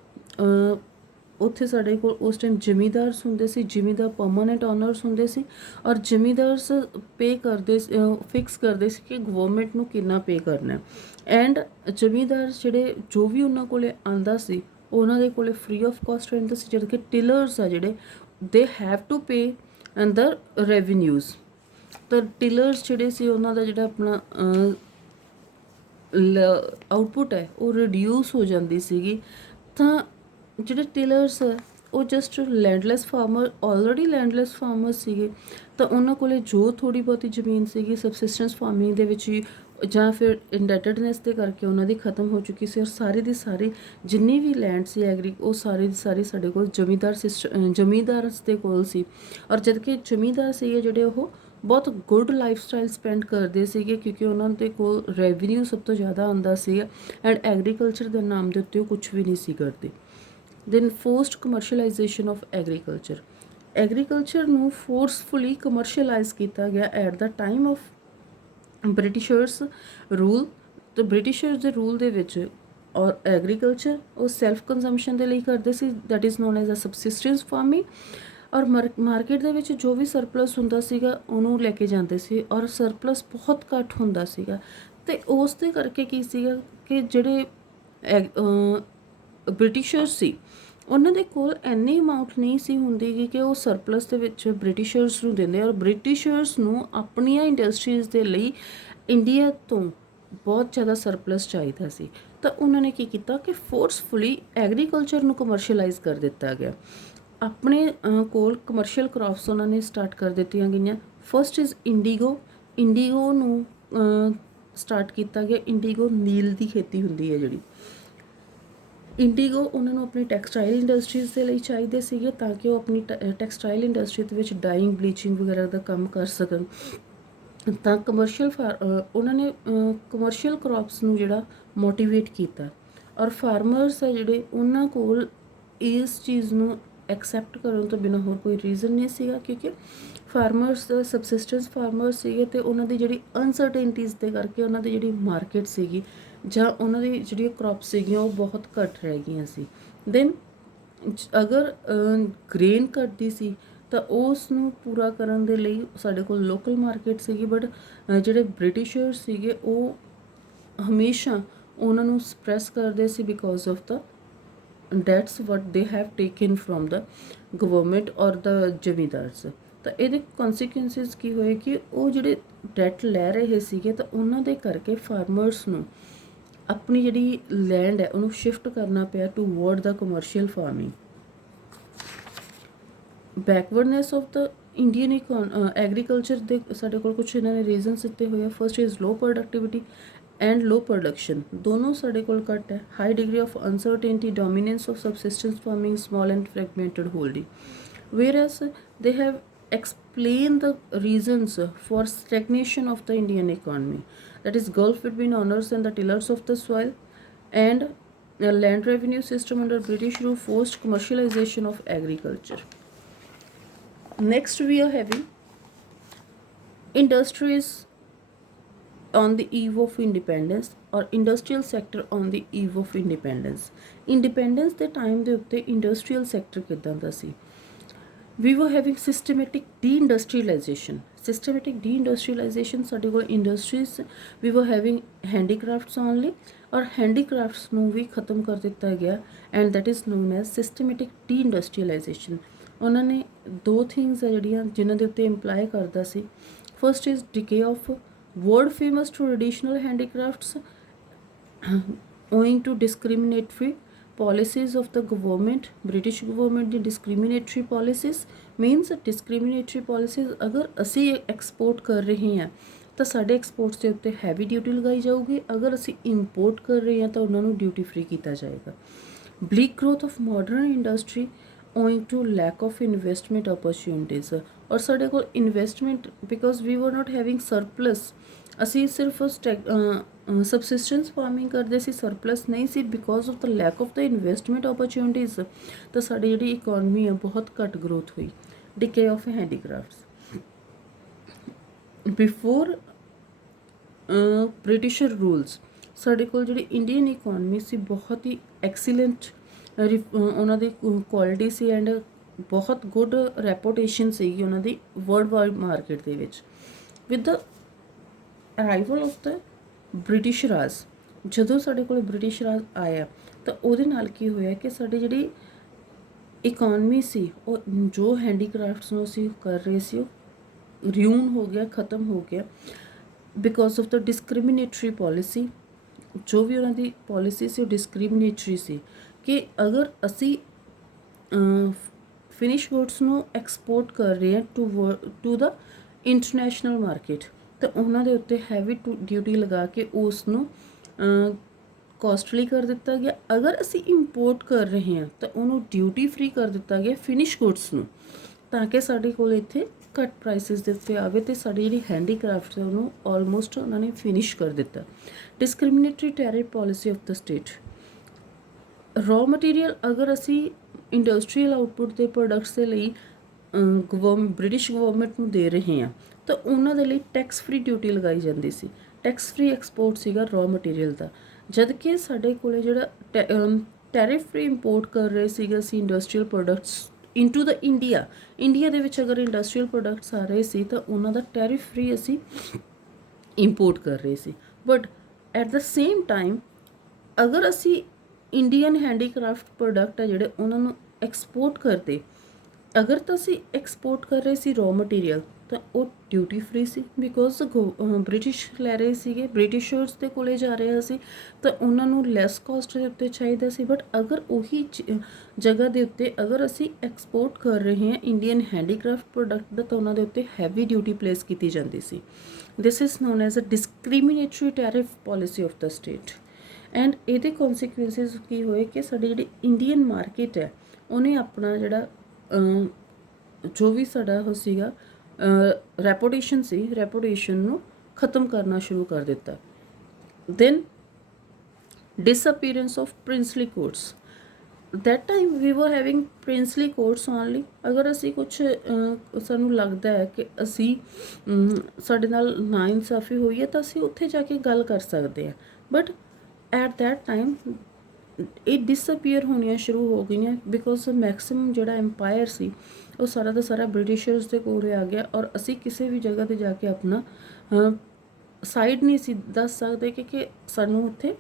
ਉੱਥੇ ਸਾਡੇ ਕੋਲ ਉਸ ਟਾਈਮ ਜ਼ਮੀਂਦਾਰਸ ਹੁੰਦੇ ਸੀ, ਜ਼ਮੀਂਦਾਰ ਪਰਮਾਨੈਂਟ ਓਨਰਸ ਹੁੰਦੇ ਸੀ ਔਰ ਜ਼ਮੀਂਦਾਰਸ ਪੇ ਕਰਦੇ ਫਿਕਸ ਕਰਦੇ ਸੀ ਕਿ ਗਵਰਨਮੈਂਟ ਨੂੰ ਕਿੰਨਾ ਪੇ ਕਰਨਾ। ਐਂਡ ਜ਼ਮੀਂਦਾਰ ਜਿਹੜੇ ਜੋ ਵੀ ਉਹਨਾਂ ਕੋਲੇ ਆਉਂਦਾ ਸੀ ਉਹਨਾਂ ਦੇ ਕੋਲੇ ਫ੍ਰੀ ਆਫ ਕਾਸਟ ਰਹਿੰਦਾ ਸੀ, ਜਦ ਕਿ ਟਿਲਰਸ ਆ ਜਿਹੜੇ they have to pay and the revenues. ਤਾਂ ਟਿਲਰਸ ਜਿਹੜੇ ਸੀ ਉਹਨਾਂ ਦਾ ਜਿਹੜਾ ਆਪਣਾ ਆਊਟਪੁੱਟ ਹੈ ਉਹ ਰਿਡਿਊਸ ਹੋ ਜਾਂਦੀ ਸੀਗੀ। ਤਾਂ ਜਿਹੜੇ ਟਿਲਰਸ ਹੈ ਉਹ just landless farmer, already landless farmer ਸੀਗੇ, ਤਾਂ ਉਹਨਾਂ ਕੋਲੇ ਜੋ ਥੋੜ੍ਹੀ ਬਹੁਤੀ ਜ਼ਮੀਨ ਸੀਗੀ ਸਬਸਿਸਟੈਂਸ ਫਾਰਮਿੰਗ ਦੇ ਵਿੱਚ ਹੀ ਜਾਂ ਫਿਰ ਇੰਡੈਟਡਨੈਸ ਦੇ ਕਰਕੇ ਉਹਨਾਂ ਦੀ ਖਤਮ ਹੋ ਚੁੱਕੀ ਸੀ, ਔਰ ਸਾਰੀ ਦੀ ਸਾਰੀ ਜਿੰਨੀ ਵੀ ਲੈਂਡ ਸੀ ਐਗਰੀ ਉਹ ਸਾਰੀ ਦੀ ਸਾਰੀ ਸਾਡੇ ਕੋਲ ਜ਼ਮੀਂਦਾਰਸ ਦੇ ਕੋਲ ਸੀ। ਔਰ ਜਦ ਕਿ ਜ਼ਮੀਂਦਾਰ ਸੀਗੇ ਜਿਹੜੇ ਉਹ ਬਹੁਤ ਗੁੱਡ ਲਾਈਫ ਸਟਾਈਲ ਸਪੈਂਡ ਕਰਦੇ ਸੀਗੇ ਕਿਉਂਕਿ ਉਹਨਾਂ ਦੇ ਕੋਲ ਰੈਵਨਿਊ ਸਭ ਤੋਂ ਜ਼ਿਆਦਾ ਆਉਂਦਾ ਸੀ ਐਂਡ ਐਗਰੀਕਲਚਰ ਦੇ ਨਾਮ ਦੇ ਉੱਤੇ ਉਹ ਕੁਛ ਵੀ ਨਹੀਂ ਸੀ ਕਰਦੇ। Then forced commercialization of agriculture. Agriculture ਨੂੰ ਫੋਰਸਫੁਲੀ ਕਮਰਸ਼ੀਅਲਾਈਜ਼ ਕੀਤਾ ਗਿਆ at the time of Britishers rule. ਤੇ ਬ੍ਰਿਟਿਸ਼ਰਸ ਦੇ ਰੂਲ ਦੇ ਵਿੱਚ ਔਰ ਐਗਰੀਕਲਚਰ ਉਹ ਸੈਲਫ ਕੰਜ਼ੰਪਸ਼ਨ ਦੇ ਲਈ ਕਰਦੇ ਸੀ, that is known as a subsistence farming. ਔਰ ਮਾਰਕੀਟ ਦੇ ਵਿੱਚ ਜੋ ਵੀ ਸਰਪਲਸ ਹੁੰਦਾ ਸੀਗਾ ਉਹਨੂੰ ਲੈ ਕੇ ਜਾਂਦੇ ਸੀ, ਔਰ ਸਰਪਲਸ ਬਹੁਤ ਘੱਟ ਹੁੰਦਾ ਸੀਗਾ। ਅਤੇ ਉਸ ਦੇ ਕਰਕੇ ਕੀ ਸੀਗਾ ਕਿ ਜਿਹੜੇ ਬ੍ਰਿਟਿਸ਼ਰਸ ਸੀ ਉਹਨਾਂ ਦੇ ਕੋਲ ਇੰਨੀ ਅਮਾਊਂਟ ਨਹੀਂ ਸੀ ਹੁੰਦੀ ਕਿ ਉਹ ਸਰਪਲਸ ਦੇ ਵਿੱਚ ਬ੍ਰਿਟਿਸ਼ਰਸ ਨੂੰ ਦਿੰਦੇ, ਔਰ ਬ੍ਰਿਟਿਸ਼ਰਸ ਨੂੰ ਆਪਣੀਆਂ ਇੰਡਸਟਰੀਜ਼ ਦੇ ਲਈ ਇੰਡੀਆ ਤੋਂ ਬਹੁਤ ਜ਼ਿਆਦਾ ਸਰਪਲਸ ਚਾਹੀਦਾ ਸੀ। ਤਾਂ ਉਹਨਾਂ ਨੇ ਕੀ ਕੀਤਾ ਕਿ ਫੋਰਸਫੁਲੀ ਐਗਰੀਕਲਚਰ ਨੂੰ ਕਮਰਸ਼ੀਅਲਾਈਜ਼ ਕਰ ਦਿੱਤਾ ਗਿਆ। ਆਪਣੇ ਕੋਲ ਕਮਰਸ਼ੀਅਲ ਕ੍ਰੌਪਸ ਉਹਨਾਂ ਨੇ ਸਟਾਰਟ ਕਰ ਦਿੱਤੀਆਂ ਗਈਆਂ। First is IndiGo. ਇੰਡੀਗੋ ਨੂੰ ਸਟਾਰਟ ਕੀਤਾ ਗਿਆ। ਇੰਡੀਗੋ ਨੀਲ ਦੀ ਖੇਤੀ ਹੁੰਦੀ ਹੈ ਜਿਹੜੀ। ਇੰਡੀਗੋ ਉਹਨਾਂ ਨੂੰ ਆਪਣੀ ਟੈਕਸਟਾਈਲ ਇੰਡਸਟਰੀਜ਼ ਦੇ ਲਈ ਚਾਹੀਦੇ ਸੀਗੇ ਤਾਂ ਕਿ ਉਹ ਆਪਣੀ ਟੈਕਸਟਾਈਲ ਇੰਡਸਟਰੀ ਦੇ ਵਿੱਚ ਡਾਈਇੰਗ ਬਲੀਚਿੰਗ ਵਗੈਰਾ ਦਾ ਕੰਮ ਕਰ ਸਕਣ। ਤਾਂ ਉਹਨਾਂ ਨੇ ਕਮਰਸ਼ੀਅਲ ਕ੍ਰੌਪਸ ਨੂੰ ਜਿਹੜਾ ਮੋਟੀਵੇਟ ਕੀਤਾ, ਔਰ ਫਾਰਮਰਸ ਹੈ ਜਿਹੜੇ ਉਹਨਾਂ ਕੋਲ ਇਸ ਚੀਜ਼ ਨੂੰ ਐਕਸੈਪਟ ਕਰਨ ਤੋਂ ਬਿਨਾਂ ਹੋਰ ਕੋਈ ਰੀਜ਼ਨ ਨਹੀਂ ਸੀਗਾ, ਕਿਉਂਕਿ ਫਾਰਮਰਸ ਸਬਸਿਸਟੈਂਸ ਫਾਰਮਰਸ ਸੀਗੇ ਅਤੇ ਉਹਨਾਂ ਦੀ ਜਿਹੜੀ ਅਨਸਰਟੇਨਟੀਜ਼ ਦੇ ਕਰਕੇ ਉਹਨਾਂ ਦੀ ਜਿਹੜੀ ਮਾਰਕੀਟ ਸੀਗੀ ਜਾਂ ਉਹਨਾਂ ਦੀ ਜਿਹੜੀਆਂ ਕ੍ਰੌਪਸ ਸੀਗੀਆਂ ਉਹ ਬਹੁਤ ਘੱਟ ਰਹਿ ਗਈਆਂ ਸੀ। ਦੈਨ ਅਗਰ ਗ੍ਰੇਨ ਘਟਦੀ ਸੀ ਤਾਂ ਉਸ ਨੂੰ ਪੂਰਾ ਕਰਨ ਦੇ ਲਈ ਸਾਡੇ ਕੋਲ ਲੋਕਲ ਮਾਰਕੀਟ ਸੀਗੀ, ਬਟ ਜਿਹੜੇ ਬ੍ਰਿਟਿਸ਼ਰ ਸੀਗੇ ਉਹ ਹਮੇਸ਼ਾ ਉਹਨਾਂ ਨੂੰ ਸਪਰੈਸ ਕਰਦੇ ਸੀ because of the debts what they have taken from the government or the ਜ਼ਮੀਂਦਾਰਸ। ਤਾਂ ਇਹਦੇ ਕੌਨਸੀਕੁਐਂਸਿਸ ਕੀ ਹੋਏ ਕਿ ਉਹ ਜਿਹੜੇ ਡੈਟ ਲੈ ਰਹੇ ਸੀਗੇ ਤਾਂ ਉਹਨਾਂ ਦੇ ਕਰਕੇ ਫਾਰਮਰਸ ਨੂੰ ਆਪਣੀ ਜਿਹੜੀ ਲੈਂਡ ਹੈ ਉਹਨੂੰ ਸ਼ਿਫਟ ਕਰਨਾ ਪਿਆ toward the commercial farming. Backwardness of the Indian agriculture ਦੇ ਸਾਡੇ ਕੋਲ ਕੁਛ ਇਹਨਾਂ ਨੇ ਰੀਜ਼ਨਸ ਦਿੱਤੇ ਹੋਏ ਆ। First is low productivity and low production, ਦੋਨੋਂ ਸਾਡੇ ਕੋਲ ਘੱਟ ਹੈ। High degree of uncertainty, dominance of subsistence farming, small and fragmented holding. whereas they have explained the reasons for stagnation of the Indian economy, that is gulf between owners and the tillers of the soil, and a land revenue system under British rule forced commercialization of agriculture. Next we are having industries on the eve of independence, or industrial sector on the eve of independence. Independence ਦੇ ਟਾਈਮ ਦੇ ਉੱਤੇ ਇੰਡਸਟਰੀਅਲ ਸੈਕਟਰ ਕਿੱਦਾਂ ਦਾ ਸੀ? We were having systematic deindustrialization. Systematic deindustrialization ਸਾਡੇ ਕੋਲ industries, we were having handicrafts only, ਔਰ handicrafts ਨੂੰ ਵੀ ਖਤਮ ਕਰ ਦਿੱਤਾ ਗਿਆ, and that is known as systematic deindustrialization. ਉਹਨਾਂ ਨੇ ਦੋ ਥਿੰਗਸ ਆ ਜਿਹੜੀਆਂ ਜਿਨ੍ਹਾਂ ਦੇ ਉੱਤੇ ਇੰਪਲਾਈ ਕਰਦਾ ਸੀ। First is decay of world famous traditional handicrafts owing to discriminatory policies of the government, British government the discriminatory policies means discriminatory policies ਅਗਰ ਅਸੀਂ ਐਕਸਪੋਰਟ ਕਰ ਰਹੇ ਹਾਂ ਤਾਂ ਸਾਡੇ ਐਕਸਪੋਰਟਸ ਦੇ ਉੱਤੇ ਹੈਵੀ ਡਿਊਟੀ ਲਗਾਈ ਜਾਊਗੀ, ਅਗਰ ਅਸੀਂ ਇੰਪੋਰਟ ਕਰ ਰਹੇ ਹਾਂ ਤਾਂ ਉਹਨਾਂ ਨੂੰ ਡਿਊਟੀ ਫ੍ਰੀ ਕੀਤਾ ਜਾਏਗਾ। Bleak growth of modern industry owing to lack of investment opportunities, ਔਰ ਸਾਡੇ ਕੋਲ investment because we were not having surplus, ਅਸੀਂ ਸਿਰਫ ਸਬਸਿਸਟੈਂਸ ਫਾਰਮਿੰਗ ਕਰਦੇ ਸੀ, ਸਰਪਲਸ ਨਹੀਂ ਸੀ because of the lack of the investment opportunities. ਤਾਂ ਸਾਡੀ ਜਿਹੜੀ ਇਕੋਨਮੀ ਆ ਬਹੁਤ ਘੱਟ ਗਰੋਥ ਹੋਈ। Decay of handicrafts before Britisher rules ਸਾਡੇ ਕੋਲ ਜਿਹੜੀ ਇੰਡੀਅਨ ਇਕੋਨਮੀ ਸੀ ਬਹੁਤ ਹੀ ਐਕਸੀਲੈਂਟ ਉਹਨਾਂ ਦੀ ਕੁਆਲਿਟੀ ਸੀ, ਐਂਡ ਬਹੁਤ ਗੁੱਡ ਰੈਪੂਟੇਸ਼ਨ ਸੀਗੀ ਉਹਨਾਂ ਦੀ ਵਰਲਡ ਵਾਈਡ ਮਾਰਕੀਟ ਦੇ ਵਿੱਚ। With the arrival of the British Raj, ਜਦੋਂ ਸਾਡੇ ਕੋਲ ਬ੍ਰਿਟਿਸ਼ ਰਾਜ ਆਇਆ ਤਾਂ ਉਹਦੇ ਨਾਲ ਕੀ ਹੋਇਆ ਕਿ ਸਾਡੀ ਜਿਹੜੀ ਇਕੋਨਮੀ ਸੀ ਉਹ ਜੋ ਹੈਂਡੀਕ੍ਰਾਫਟਸ ਨੂੰ ਅਸੀਂ ਕਰ ਰਹੇ ਸੀ ਉਹ ਰਿਊਨ ਹੋ ਗਿਆ, ਖ਼ਤਮ ਹੋ ਗਿਆ ਬਿਕੋਜ਼ ਆਫ ਦ ਡਿਸਕ੍ਰਿਮੀਨੇਟਰੀ ਪੋਲਿਸੀ। ਜੋ ਵੀ ਉਹਨਾਂ ਦੀ ਪੋਲਿਸੀ ਸੀ ਉਹ ਡਿਸਕ੍ਰਿਮੀਨੇਟਰੀ ਸੀ ਕਿ ਅਗਰ ਅਸੀਂ ਫਿਨਿਸ਼ ਗੁੱਡਸ ਨੂੰ ਐਕਸਪੋਰਟ ਕਰ ਰਹੇ ਹਾਂ ਟੂ ਦਾ ਇੰਟਰਨੈਸ਼ਨਲ ਮਾਰਕੀਟ ਤਾਂ ਉਹਨਾਂ ਦੇ ਉੱਤੇ ਹੈਵੀ ਡਿਊਟੀ ਲਗਾ ਕੇ ਉਸ ਨੂੰ ਕੋਸਟਲੀ ਕਰ ਦਿੱਤਾ ਗਿਆ। ਅਗਰ ਅਸੀਂ ਇੰਪੋਰਟ ਕਰ ਰਹੇ ਹਾਂ ਤਾਂ ਉਹਨੂੰ ਡਿਊਟੀ ਫ੍ਰੀ ਕਰ ਦਿੱਤਾ ਗਿਆ ਫਿਨਿਸ਼ ਗੁੱਡਸ ਨੂੰ, ਤਾਂ ਕਿ ਸਾਡੇ ਕੋਲ ਇੱਥੇ ਘੱਟ ਪ੍ਰਾਈਸਿਸ ਦੇ ਉੱਤੇ ਆਵੇ ਅਤੇ ਸਾਡੀ ਜਿਹੜੀ ਹੈਂਡੀਕ੍ਰਾਫਟ ਹੈ ਉਹਨੂੰ ਆਲਮੋਸਟ ਉਹਨਾਂ ਨੇ ਫਿਨਿਸ਼ ਕਰ ਦਿੱਤਾ। Discriminatory tariff policy of the state. Raw material ਅਗਰ ਅਸੀਂ ਇੰਡਸਟਰੀਅਲ ਆਊਟਪੁੱਟ ਦੇ ਪ੍ਰੋਡਕਟਸ ਦੇ ਲਈ ਬ੍ਰਿਟਿਸ਼ ਗਵਰਨਮੈਂਟ ਨੂੰ ਦੇ ਰਹੇ ਹਾਂ ਤਾਂ ਉਹਨਾਂ ਦੇ ਲਈ ਟੈਕਸ ਫ੍ਰੀ ਡਿਊਟੀ ਲਗਾਈ ਜਾਂਦੀ ਸੀ। ਟੈਕਸ ਫ੍ਰੀ ਐਕਸਪੋਰਟ ਸੀਗਾ ਰॉ ਮਟੀਰੀਅਲ ਦਾ, ਜਦ ਕਿ ਸਾਡੇ ਕੋਲੇ ਜਿਹੜਾ ਟੈਰਿਫ ਫ੍ਰੀ ਇੰਪੋਰਟ ਕਰ ਰਹੇ ਸੀਗੇ ਅਸੀਂ ਇੰਡਸਟਰੀਅਲ ਪ੍ਰੋਡਕਟਸ ਇਨਟੂ ਦ ਇੰਡੀਆ ਦੇ ਵਿੱਚ ਅਗਰ ਇੰਡਸਟਰੀਅਲ ਪ੍ਰੋਡਕਟਸ ਆ ਰਹੇ ਸੀ ਤਾਂ ਉਹਨਾਂ ਦਾ ਟੈਰਿਫ ਫ੍ਰੀ ਅਸੀਂ ਇੰਪੋਰਟ ਕਰ ਰਹੇ ਸੀ। But at the same time ਅਗਰ ਅਸੀਂ ਇੰਡੀਅਨ ਹੈਂਡੀਕ੍ਰਾਫਟ ਪ੍ਰੋਡਕਟ ਹੈ ਜਿਹੜੇ ਉਹਨਾਂ ਨੂੰ ਐਕਸਪੋਰਟ ਕਰਦੇ, ਅਗਰ ਤਾਂ ਅਸੀਂ ਐਕਸਪੋਰਟ ਕਰ ਰਹੇ ਸੀ ਰॉ ਮਟੀਰੀਅਲ ਤਾਂ ਉਹ duty free C, because British ਲੈ ਰਹੇ ਸੀਗੇ, ਬ੍ਰਿਟਿਸ਼ਰਸ ਦੇ ਕੋਲੇ ਜਾ ਰਿਹਾ ਸੀ ਤਾਂ ਉਹਨਾਂ ਨੂੰ ਲੈਸ ਕਾਸਟ ਦੇ ਉੱਤੇ ਚਾਹੀਦਾ ਸੀ। ਬਟ ਅਗਰ ਉਹੀ ਜਗ੍ਹਾ ਦੇ ਉੱਤੇ ਅਗਰ ਅਸੀਂ ਐਕਸਪੋਰਟ ਕਰ ਰਹੇ ਹਾਂ ਇੰਡੀਅਨ ਹੈਂਡੀਕ੍ਰਾਫਟ ਪ੍ਰੋਡਕਟ ਦਾ ਤਾਂ ਉਹਨਾਂ ਦੇ ਉੱਤੇ ਹੈਵੀ ਡਿਊਟੀ ਪਲੇਸ ਕੀਤੀ ਜਾਂਦੀ ਸੀ। This is known as a discriminatory tariff policy of the state. And ਇਹਦੇ ਕੌਨਸੀਕੁਐਂਸਿਸ ਕੀ ਹੋਏ ਕਿ ਸਾਡੀ ਜਿਹੜੀ ਇੰਡੀਅਨ ਮਾਰਕੀਟ ਹੈ ਉਹਨੇ ਆਪਣਾ ਜਿਹੜਾ ਜੋ ਵੀ ਸਾਡਾ ਉਹ ਸੀਗਾ ਰੈਪੂਟੇਸ਼ਨ ਨੂੰ ਖ਼ਤਮ ਕਰਨਾ ਸ਼ੁਰੂ ਕਰ ਦਿੱਤਾ। Then disappearance of princely courts. That time we were having princely courts only. ਅਗਰ ਅਸੀਂ ਕੁਛ ਸਾਨੂੰ ਲੱਗਦਾ ਹੈ ਕਿ ਅਸੀਂ ਸਾਡੇ ਨਾਲ ਨਾਇਨਸਾਫੀ ਹੋਈ ਹੈ ਤਾਂ ਅਸੀਂ ਉੱਥੇ ਜਾ ਕੇ ਗੱਲ ਕਰ ਸਕਦੇ ਹਾਂ। ਬਟ ਐਟ ਦੈਟ ਟਾਈਮ ਇਹ ਡਿਸਅਪੀਅਰ ਹੋਣੀਆਂ ਸ਼ੁਰੂ ਹੋ ਗਈਆਂ ਬਿਕੋਜ਼ ਮੈਕਸਿਮਮ ਜਿਹੜਾ ਐਮਪਾਇਰ ਸੀ ਉਹ ਸਾਰਾ ਦਾ ਸਾਰਾ ਬ੍ਰਿਟਿਸ਼ਰਸ ਦੇ ਕੋਲ ਆ ਗਿਆ ਔਰ ਅਸੀਂ ਕਿਸੇ ਵੀ ਜਗ੍ਹਾ 'ਤੇ ਜਾ ਕੇ ਆਪਣਾ ਸਾਈਡ ਨਹੀਂ ਸੀ ਦੱਸ ਸਕਦੇ ਕਿ ਸਾਨੂੰ ਉੱਥੇ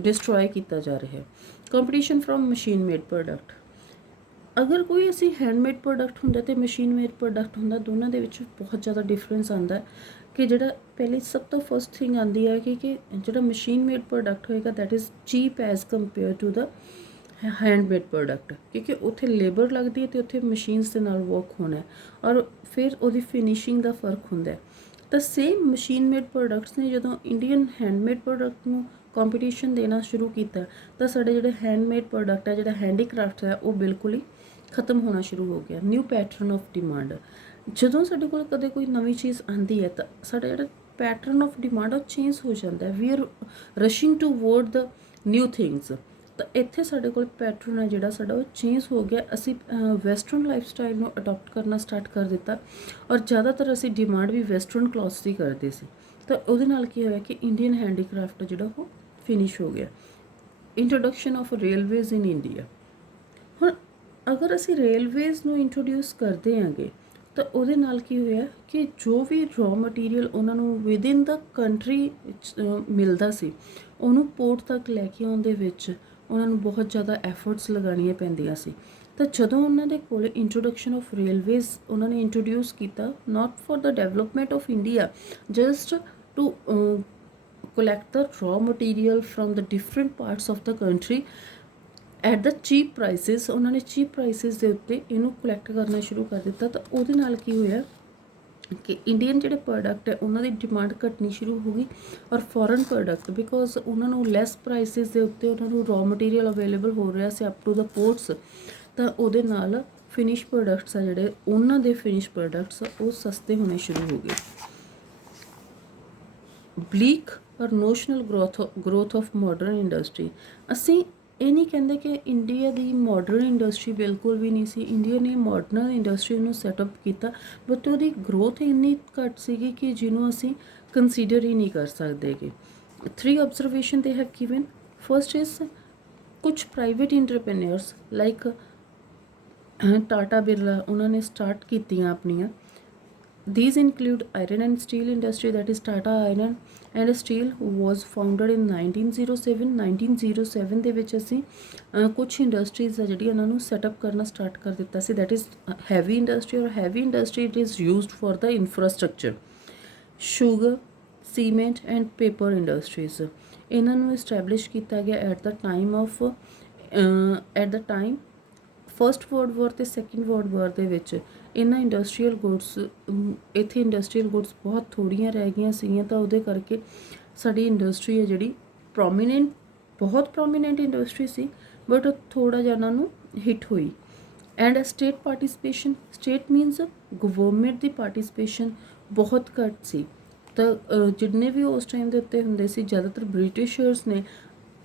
ਡਿਸਟਰੋਏ ਕੀਤਾ ਜਾ ਰਿਹਾ ਹੈ। Competition from machine made product, ਅਗਰ ਕੋਈ ਅਸੀਂ ਹੈਂਡਮੇਡ ਪ੍ਰੋਡਕਟ ਹੁੰਦਾ ਅਤੇ ਮਸ਼ੀਨ ਮੇਡ ਪ੍ਰੋਡਕਟ ਹੁੰਦਾ, ਦੋਨਾਂ ਦੇ ਵਿੱਚ ਬਹੁਤ ਜ਼ਿਆਦਾ ਡਿਫਰੈਂਸ ਆਉਂਦਾ ਕਿ ਜਿਹੜਾ ਪਹਿਲੇ ਸਭ ਤੋਂ ਫਸਟ ਥਿੰਗ ਆਉਂਦੀ ਹੈ ਕਿ ਜਿਹੜਾ ਮਸ਼ੀਨ ਮੇਡ ਪ੍ਰੋਡਕਟ ਹੋਏਗਾ that is cheap as compare to the handmade product, ਕਿਉਂਕਿ ਉੱਥੇ ਲੇਬਰ ਲੱਗਦੀ ਹੈ ਅਤੇ ਉੱਥੇ ਮਸ਼ੀਨਸ ਦੇ ਨਾਲ ਵਰਕ ਹੋਣਾ ਔਰ ਫਿਰ ਉਹਦੀ ਫਿਨਿਸ਼ਿੰਗ ਦਾ ਫਰਕ ਹੁੰਦਾ। ਤਾਂ ਸੇਮ ਮਸ਼ੀਨ ਮੇਡ ਪ੍ਰੋਡਕਟਸ ਨੇ ਜਦੋਂ ਇੰਡੀਅਨ ਹੈਂਡਮੇਡ ਪ੍ਰੋਡਕਟ ਨੂੰ ਕੰਪੀਟੀਸ਼ਨ ਦੇਣਾ ਸ਼ੁਰੂ ਕੀਤਾ ਤਾਂ ਸਾਡੇ ਜਿਹੜੇ ਹੈਂਡਮੇਡ ਪ੍ਰੋਡਕਟ ਹੈ, ਜਿਹੜਾ ਹੈਂਡੀਕ੍ਰਾਫਟ ਹੈ, ਉਹ ਬਿਲਕੁਲ ਹੀ ਖਤਮ ਹੋਣਾ ਸ਼ੁਰੂ ਹੋ ਗਿਆ। ਨਿਊ ਪੈਟਰਨ ਆਫ ਡਿਮਾਂਡ, ਜਦੋਂ ਸਾਡੇ ਕੋਲ ਕਦੇ ਕੋਈ ਨਵੀਂ ਚੀਜ਼ ਆਉਂਦੀ ਹੈ ਤਾਂ ਸਾਡਾ ਜਿਹੜਾ ਪੈਟਰਨ ਆਫ ਡਿਮਾਂਡ ਉਹ ਚੇਂਜ ਹੋ ਜਾਂਦਾ, we are rushing toward the new things. ਤਾਂ ਇੱਥੇ ਸਾਡੇ ਕੋਲ ਪੈਟਰਨ ਹੈ ਜਿਹੜਾ ਸਾਡਾ ਉਹ ਚੇਂਜ ਹੋ ਗਿਆ। ਅਸੀਂ ਵੈਸਟਰਨ ਲਾਈਫ ਸਟਾਈਲ ਨੂੰ ਅਡੋਪਟ ਕਰਨਾ ਸਟਾਰਟ ਕਰ ਦਿੱਤਾ ਔਰ ਜ਼ਿਆਦਾਤਰ ਅਸੀਂ ਡਿਮਾਂਡ ਵੀ ਵੈਸਟਰਨ ਕਲੋਥਸ ਦੀ ਕਰਦੇ ਸੀ। ਤਾਂ ਉਹਦੇ ਨਾਲ ਕੀ ਹੋਇਆ ਕਿ ਇੰਡੀਅਨ ਹੈਂਡੀਕ੍ਰਾਫਟ ਜਿਹੜਾ ਉਹ ਫਿਨਿਸ਼ ਹੋ ਗਿਆ। Introduction of railways in India, ਹੁਣ ਅਗਰ ਅਸੀਂ ਰੇਲਵੇਜ਼ ਨੂੰ ਇੰਟਰੋਡਿਊਸ ਕਰਦੇ ਆਂਗੇ ਤਾਂ ਉਹਦੇ ਨਾਲ ਕੀ ਹੋਇਆ ਕਿ ਜੋ ਵੀ ਰॉ ਮਟੀਰੀਅਲ ਉਹਨਾਂ ਨੂੰ ਵਿਦਿਨ ਦਾ ਕੰਟਰੀ ਮਿਲਦਾ ਸੀ ਉਹਨੂੰ ਪੋਰਟ ਤੱਕ ਲੈ ਕੇ ਆਉਣ ਦੇ ਵਿੱਚ ਉਹਨਾਂ ਨੂੰ ਬਹੁਤ ਜ਼ਿਆਦਾ ਐਫਰਟਸ ਲਗਾਉਣੀਆਂ ਪੈਂਦੀਆਂ ਸੀ। ਤਾਂ ਜਦੋਂ ਉਹਨਾਂ ਦੇ ਕੋਲ ਇੰਟਰੋਡਕਸ਼ਨ ਆਫ ਰੇਲਵੇਜ਼ ਉਹਨਾਂ ਨੇ ਇੰਟਰੋਡਿਊਸ ਕੀਤਾ, not for the development of India, just to collect the raw material from the different parts of the country at the cheap prices, ਉਹਨਾਂ ਨੇ cheap prices ਦੇ ਉੱਤੇ ਇਹਨੂੰ ਕਲੈਕਟ ਕਰਨਾ ਸ਼ੁਰੂ ਕਰ ਦਿੱਤਾ। ਤਾਂ ਉਹਦੇ ਨਾਲ ਕੀ ਹੋਇਆ ਕਿ ਇੰਡੀਅਨ ਜਿਹੜੇ ਪ੍ਰੋਡਕਟ ਹੈ ਉਹਨਾਂ ਦੀ ਡਿਮਾਂਡ ਘਟਣੀ ਸ਼ੁਰੂ ਹੋ ਗਈ ਔਰ ਫੋਰਨ ਪ੍ਰੋਡਕਟ ਬਿਕੋਜ਼ ਉਹਨਾਂ ਨੂੰ ਲੈਸ ਪ੍ਰਾਈਸਿਸ ਦੇ ਉੱਤੇ ਉਹਨਾਂ ਨੂੰ ਰॉ ਮਟੀਰੀਅਲ ਅਵੇਲੇਬਲ ਹੋ ਰਿਹਾ ਸੀ ਅਪ ਟੂ ਦਾ ਪੋਰਟਸ, ਤਾਂ ਉਹਦੇ ਨਾਲ ਫਿਨਿਸ਼ ਪ੍ਰੋਡਕਟਸ ਆ ਜਿਹੜੇ ਉਹਨਾਂ ਦੇ ਫਿਨਿਸ਼ ਪ੍ਰੋਡਕਟਸ ਉਹ ਸਸਤੇ ਹੋਣੇ ਸ਼ੁਰੂ ਹੋ ਗਏ। ਬਲੀਕ ਔਰ ਨੋਸ਼ਨਲ ਗਰੋਥ ਆਫ ਮਾਡਰਨ ਇੰਡਸਟਰੀ, ਅਸੀਂ ਇਹ ਨਹੀਂ ਕਹਿੰਦੇ ਕਿ ਇੰਡੀਆ ਦੀ ਮਾਡਰਨ ਇੰਡਸਟਰੀ ਬਿਲਕੁਲ ਵੀ ਨਹੀਂ ਸੀ। ਇੰਡੀਆ ਨੇ ਮਾਡਰਨ ਇੰਡਸਟਰੀ ਨੂੰ ਸੈਟਅਪ ਕੀਤਾ ਬਟ ਉਹਦੀ ਗਰੋਥ ਇੰਨੀ ਘੱਟ ਸੀਗੀ ਕਿ ਜਿਹਨੂੰ ਅਸੀਂ ਕੰਸੀਡਰ ਹੀ ਨਹੀਂ ਕਰ ਸਕਦੇ ਕਿ 3 observation they have given. First is ਕੁਛ ਪ੍ਰਾਈਵੇਟ ਇੰਟਰਪ੍ਰੀਨਰਸ ਲਾਈਕ ਟਾਟਾ ਬਿਰਲਾ, ਉਹਨਾਂ ਨੇ ਸਟਾਰਟ ਕੀਤੀਆਂ ਆਪਣੀਆਂ। These include iron and steel industry, that is Tata Iron and Steel was founded in 1907. 1907 ਦੇ ਵਿੱਚ ਅਸੀਂ ਕੁਛ ਇੰਡਸਟਰੀਜ਼ ਆ ਜਿਹੜੀ ਉਹਨਾਂ ਨੂੰ ਸੈਟਅਪ ਕਰਨਾ ਸਟਾਰਟ ਕਰ ਦਿੱਤਾ ਸੀ, that is heavy industry, ਔਰ heavy industry it is used for the infrastructure, sugar, cement and paper industries। ਇਹਨਾਂ ਨੂੰ ਇਸਟੈਬਲਿਸ਼ ਕੀਤਾ ਗਿਆ at the time first world war ਅਤੇ ਸੈਕਿੰਡ ਵਰਲਡ ਵਾਰ ਦੇ ਵਿੱਚ। ਇਹਨਾਂ ਇੰਡਸਟਰੀਅਲ ਗੁੱਡਸ ਇੱਥੇ ਇੰਡਸਟਰੀਅਲ ਗੁੱਡਸ ਬਹੁਤ ਥੋੜ੍ਹੀਆਂ ਰਹਿ ਗਈਆਂ ਸੀਗੀਆਂ ਤਾਂ ਉਹਦੇ ਕਰਕੇ ਸਾਡੀ ਇੰਡਸਟਰੀ ਹੈ ਜਿਹੜੀ ਬਹੁਤ ਪ੍ਰੋਮੀਨੈਂਟ ਇੰਡਸਟਰੀ ਸੀ ਬਟ ਥੋੜ੍ਹਾ ਜਿਹਾ ਉਹਨਾਂ ਨੂੰ ਹਿੱਟ ਹੋਈ। And state participation, state means government the participation ਬਹੁਤ ਘੱਟ ਸੀ। ਤਾਂ ਜਿੰਨੇ ਵੀ ਉਸ ਟਾਈਮ ਦੇ ਉੱਤੇ ਹੁੰਦੇ ਸੀ ਜ਼ਿਆਦਾਤਰ ਬ੍ਰਿਟਿਸ਼ਰਸ ਨੇ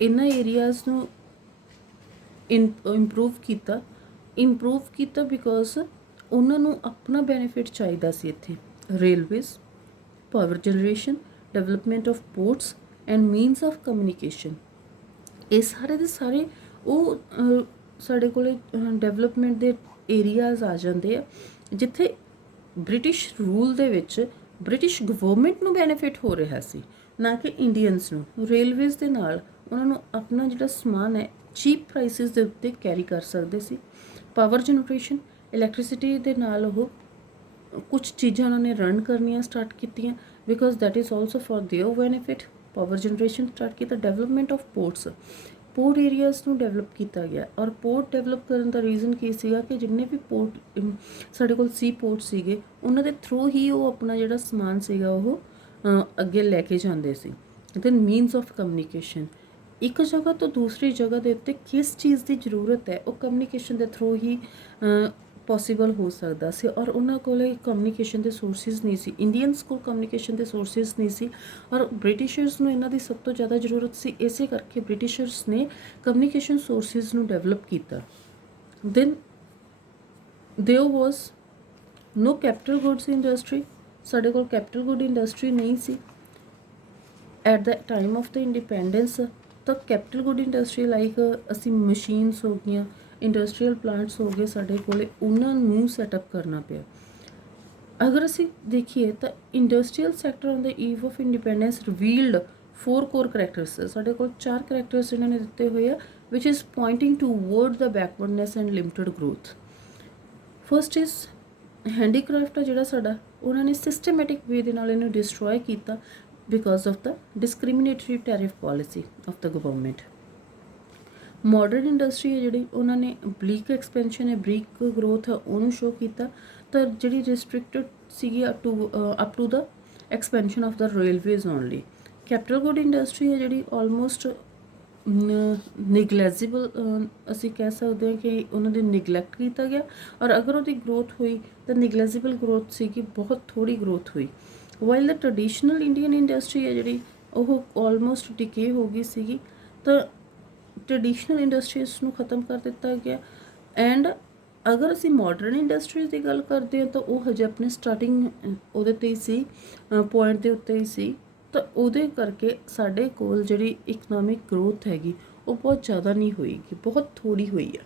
ਇਹਨਾਂ ਏਰੀਆਜ਼ ਨੂੰ ਇੰਪਰੂਵ ਕੀਤਾ ਬਿਕੋਜ਼ ਉਹਨਾਂ ਨੂੰ ਆਪਣਾ ਬੈਨੀਫਿਟ ਚਾਹੀਦਾ ਸੀ ਇੱਥੇ। Railways, power generation, development of ports and means of communication, ਇਹ ਸਾਰੇ ਦੇ ਸਾਰੇ ਉਹ ਸਾਡੇ ਕੋਲ ਡਿਵੈਲਪਮੈਂਟ ਦੇ ਏਰੀਆਜ਼ ਆ ਜਾਂਦੇ ਆ ਜਿੱਥੇ ਬ੍ਰਿਟਿਸ਼ ਰੂਲ ਦੇ ਵਿੱਚ ਬ੍ਰਿਟਿਸ਼ ਗਵਰਨਮੈਂਟ ਨੂੰ ਬੈਨੀਫਿਟ ਹੋ ਰਿਹਾ ਸੀ, ਨਾ ਕਿ ਇੰਡੀਅਨਸ ਨੂੰ। ਰੇਲਵੇਜ਼ ਦੇ ਨਾਲ ਉਹਨਾਂ ਨੂੰ ਆਪਣਾ ਜਿਹੜਾ ਸਮਾਨ ਹੈ ਚੀਪ ਪ੍ਰਾਈਸਿਸ ਦੇ ਉੱਤੇ ਕੈਰੀ ਕਰ ਸਕਦੇ ਸੀ। ਪਾਵਰ ਜਨਰੇਸ਼ਨ, ਇਲੈਕਟ੍ਰਿਸਿਟੀ ਦੇ ਨਾਲ ਉਹ ਕੁਝ ਚੀਜ਼ਾਂ ਉਹਨਾਂ ਨੇ ਰਨ ਕਰਨੀਆਂ ਸਟਾਰਟ ਕੀਤੀਆਂ because that is also for their benefit. Power generation start ਕੀਤਾ। Development of ports, port areas ਨੂੰ ਡਿਵੈਲਪ ਕੀਤਾ ਗਿਆ। ਔਰ ਪੋਰਟ ਡਿਵੈਲਪ ਕਰਨ ਦਾ ਰੀਜ਼ਨ ਕੀ ਸੀਗਾ ਕਿ ਜਿੰਨੇ ਵੀ ਪੋਰਟ ਸਾਡੇ ਕੋਲ ਸੀ ਪੋਰਟ ਸੀਗੇ ਉਹਨਾਂ ਦੇ ਥਰੂ ਹੀ ਉਹ ਆਪਣਾ ਜਿਹੜਾ ਸਮਾਨ ਸੀਗਾ ਉਹ ਅੱਗੇ ਲੈ ਕੇ ਜਾਂਦੇ ਸੀ। ਦੈਨ ਮੀਨਸ ਆਫ ਕਮਿਊਨੀਕੇਸ਼ਨ, ਇੱਕ ਜਗ੍ਹਾ ਤੋਂ ਦੂਸਰੀ ਜਗ੍ਹਾ ਦੇ ਉੱਤੇ ਕਿਸ ਚੀਜ਼ ਦੀ ਜ਼ਰੂਰਤ ਹੈ ਉਹ ਕਮਿਊਨੀਕੇਸ਼ਨ ਦੇ ਥਰੂ ਹੀ ਪੋਸੀਬਲ ਹੋ ਸਕਦਾ ਸੀ। ਔਰ ਉਹਨਾਂ ਕੋਲ ਕਮਿਊਨੀਕੇਸ਼ਨ ਦੇ ਸੋਰਸਿਸ ਨਹੀਂ ਸੀ, ਇੰਡੀਅਨਸ ਕੋਲ ਕਮਿਊਨੀਕੇਸ਼ਨ ਦੇ ਸੋਰਸਿਸ ਨਹੀਂ ਸੀ ਔਰ ਬ੍ਰਿਟਿਸ਼ਰਸ ਨੂੰ ਇਹਨਾਂ ਦੀ ਸਭ ਤੋਂ ਜ਼ਿਆਦਾ ਜ਼ਰੂਰਤ ਸੀ। ਇਸੇ ਕਰਕੇ ਬ੍ਰਿਟਿਸ਼ਰਸ ਨੇ ਕਮਿਊਨੀਕੇਸ਼ਨ ਸੋਰਸਿਸ ਨੂੰ ਡਿਵੈਲਪ ਕੀਤਾ। Then there was no capital goods industry, ਸਾਡੇ ਕੋਲ ਕੈਪੀਟਲ ਗੁੱਡ ਇੰਡਸਟਰੀ ਨਹੀਂ ਸੀ at the time of the independence. ਤਾਂ ਕੈਪੀਟਲ ਗੁੱਡ ਇੰਡਸਟਰੀ ਲਾਈਕ ਅਸੀਂ ਮਸ਼ੀਨਸ ਹੋ ਗਈਆਂ, ਇੰਡਸਟਰੀਅਲ ਪਲਾਂਟਸ ਹੋ ਗਏ ਸਾਡੇ ਕੋਲੇ, ਉਹਨਾਂ ਨੂੰ ਸੈਟਅਪ ਕਰਨਾ ਪਿਆ। ਅਗਰ ਅਸੀਂ ਦੇਖੀਏ ਤਾਂ industrial sector on the eve of independence revealed 4 core characters. ਸਾਡੇ ਕੋਲ 4 ਕਰੈਕਟਰਸ ਇਹਨਾਂ ਨੇ ਦਿੱਤੇ ਹੋਏ ਆ which is pointing toward the backwardness and limited growth. First is handicraft ਆ ਜਿਹੜਾ ਸਾਡਾ, ਉਹਨਾਂ ਨੇ ਸਿਸਟਮੈਟਿਕ ਵੇ ਦੇ ਨਾਲ ਇਹਨੂੰ ਡਿਸਟਰੋਏ ਕੀਤਾ because of the discriminatory tariff policy of the government. Modern industry ਹੈ ਜਿਹੜੀ, ਉਹਨਾਂ ਨੇ ਬਰੀਕ ਐਕਸਪੈਂਸ਼ਨ ਹੈ, ਬਰੀਕ ਗਰੋਥ ਹੈ ਉਹਨੂੰ ਸ਼ੋ ਕੀਤਾ। ਤਾਂ ਜਿਹੜੀ ਰਿਸਟ੍ਰਿਕਟਡ ਸੀਗੀ up to the expansion of the railways only. Capital good industry ਹੈ ਜਿਹੜੀ ਆਲਮੋਸਟ ਨਿਗਲੈਜੀਬਲ ਅਸੀਂ ਕਹਿ ਸਕਦੇ ਹਾਂ ਕਿ ਉਹਨਾਂ ਦੀ ਨਿਗਲੈਕਟ ਕੀਤਾ ਗਿਆ ਔਰ ਅਗਰ ਉਹਦੀ ਗਰੋਥ ਹੋਈ ਤਾਂ ਨਿਗਲੈਜੀਬਲ ਗਰੋਥ ਸੀਗੀ, ਬਹੁਤ ਥੋੜੀ ਗਰੋਥ ਹੋਈ। ਵਾਈਲ ਦ ਟ੍ਰੈਡੀਸ਼ਨਲ ਇੰਡੀਅਨ ਇੰਡਸਟਰੀ ਹੈ ਜਿਹੜੀ ਉਹ ਆਲਮੋਸਟ ਡਿਕੇ ਹੋ ਗਈ ਸੀਗੀ। ਤਾਂ ਟ੍ਰੈਡੀਸ਼ਨਲ ਇੰਡਸਟਰੀਜ਼ ਨੂੰ ਖਤਮ ਕਰ ਦਿੱਤਾ ਗਿਆ। ਐਂਡ ਅਗਰ ਅਸੀਂ ਮਾਡਰਨ ਇੰਡਸਟਰੀਜ਼ ਦੀ ਗੱਲ ਕਰਦੇ ਹਾਂ ਤਾਂ ਉਹ ਹਜੇ ਆਪਣੇ ਸਟਾਰਟਿੰਗ ਉਹਦੇ 'ਤੇ ਹੀ ਸੀ, ਪੁਆਇੰਟ ਦੇ ਉੱਤੇ ਹੀ ਸੀ। ਤਾਂ ਉਹਦੇ ਕਰਕੇ ਸਾਡੇ ਕੋਲ ਜਿਹੜੀ ਇਕਨੋਮਿਕ ਗਰੋਥ ਹੈਗੀ ਉਹ ਬਹੁਤ ਜ਼ਿਆਦਾ ਨਹੀਂ ਹੋਏਗੀ, ਬਹੁਤ ਥੋੜੀ ਹੋਈ ਹੈ।